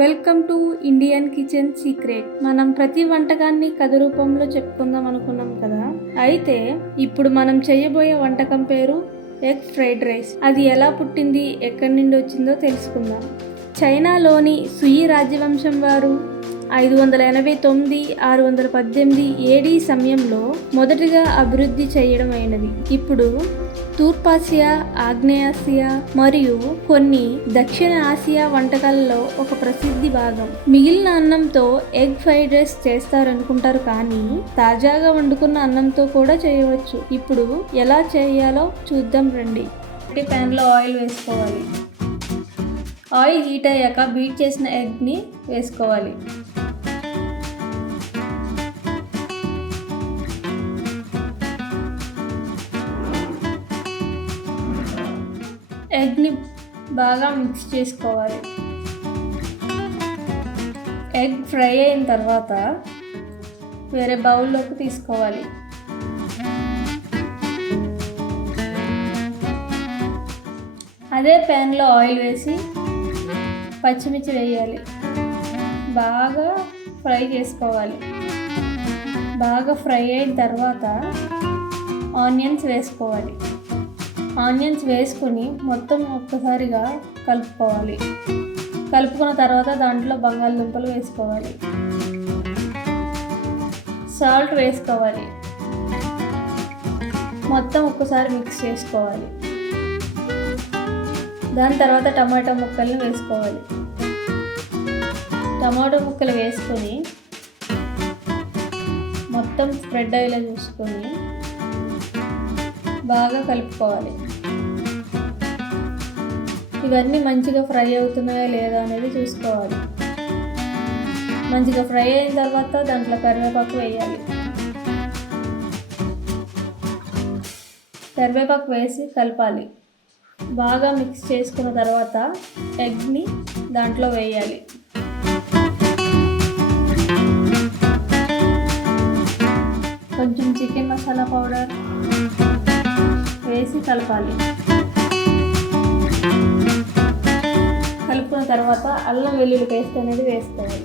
Welcome to Indian kitchen secret. మనం ప్రతి వంటకాన్ని కథ రూపంలో చెప్పుకుందాం అనుకున్నాం కదా. అయితే ఇప్పుడు మనం చేయబోయే వంటకం పేరు ఎగ్ ఫ్రైడ్ రైస్. అది ఎలా పుట్టింది, ఎక్కడి నుండి వచ్చిందో తెలుసుకుందాం. చైనాలోని సుయి రాజ్యవంశం వారు 589 618 ఏడీ సమయంలో మొదటిగా అభివృద్ధి చేయడం అయినది. ఇప్పుడు తూర్పాసియా, ఆగ్నేయాసియా మరియు కొన్ని దక్షిణ ఆసియా వంటకాలలో ఒక ప్రసిద్ధి భాగం. మిగిలిన అన్నంతో ఎగ్ ఫ్రైడ్ రైస్ చేస్తారనుకుంటారు, కానీ తాజాగా వండుకున్న అన్నంతో కూడా చేయవచ్చు. ఇప్పుడు ఎలా చేయాలో చూద్దాం రండి. ప్యాన్లో ఆయిల్ వేసుకోవాలి. ఆయిల్ హీట్ అయ్యాక బీట్ చేసిన ఎగ్ని వేసుకోవాలి. ఎగ్ని బాగా మిక్స్ చేసుకోవాలి. ఎగ్ ఫ్రై అయిన తర్వాత వేరే బౌల్లోకి తీసుకోవాలి. అదే ప్యాన్లో ఆయిల్ వేసి పచ్చిమిర్చి వేయాలి. బాగా ఫ్రై చేసుకోవాలి. బాగా ఫ్రై అయిన తర్వాత ఆనియన్స్ వేసుకోవాలి. ఆనియన్స్ వేసుకుని మొత్తం ఒక్కసారిగా కలుపుకోవాలి. కలుపుకున్న తర్వాత దాంట్లో బంగాళదుంపలు వేసుకోవాలి. సాల్ట్ వేసుకోవాలి. మొత్తం ఒక్కసారి మిక్స్ చేసుకోవాలి. దాని తర్వాత టమాటా ముక్కల్ని వేసుకోవాలి. టమాటా ముక్కలు వేసుకొని మొత్తం స్ప్రెడ్ అయ్యేలా చూసుకొని బాగా కలుపుకోవాలి. ఇవన్నీ మంచిగా ఫ్రై అవుతున్నాయా లేదా అనేది చూసుకోవాలి. మంచిగా ఫ్రై అయిన తర్వాత దాంట్లో కరివేపాకు వేయాలి. కరివేపాకు వేసి కలపాలి. బాగా మిక్స్ చేసుకున్న తర్వాత ఎగ్ని దాంట్లో వేయాలి. కొంచెం చికెన్ మసాలా పౌడర్ వేసి కలపాలి. కలుపుకున్న తర్వాత అల్లం వెల్లుల్లి పేస్ట్ అనేది వేసుకోవాలి.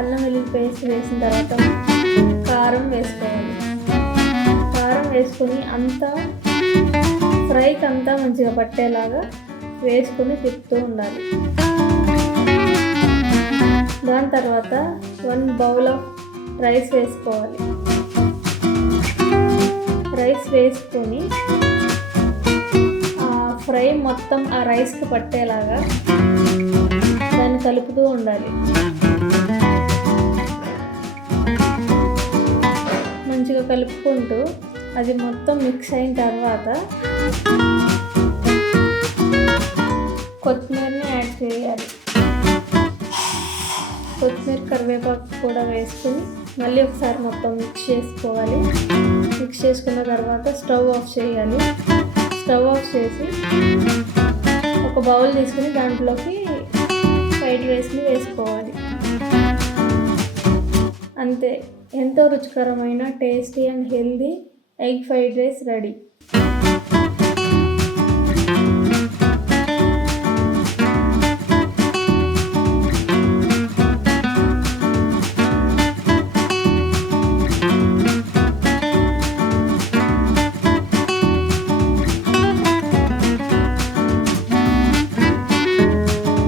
అల్లం వెల్లుల్లి పేస్ట్ వేసిన తర్వాత కారం వేసుకోవాలి. కారం వేసుకొని అంతా ఫ్రైకి అంతా మంచిగా పట్టేలాగా వేసుకొని తిప్పుతూ ఉండాలి. దాని తర్వాత 1 బౌల్ ఆఫ్ రైస్ వేసుకోవాలి. రైస్ వేసుకొని ఆ ఫ్రై మొత్తం ఆ రైస్కి పట్టేలాగా దాన్ని కలుపుతూ ఉండాలి. మంచిగా కలుపుకుంటూ అది మొత్తం మిక్స్ అయిన తర్వాత కొత్తిమీరని యాడ్ చేయాలి. కొత్తిమీర కరివేపాకు కూడా వేసుకుని మళ్ళీ ఒకసారి మొత్తం మిక్స్ చేసుకోవాలి. మిక్స్ చేసుకున్న తర్వాత స్టవ్ ఆఫ్ చేయాలి. స్టవ్ ఆఫ్ చేసి ఒక బౌల్ తీసుకుని దాంట్లోకి ఫ్రైడ్ రైస్ని వేసుకోవాలి. అంతే, ఎంతో రుచికరమైన tasty and healthy egg fried rice ready.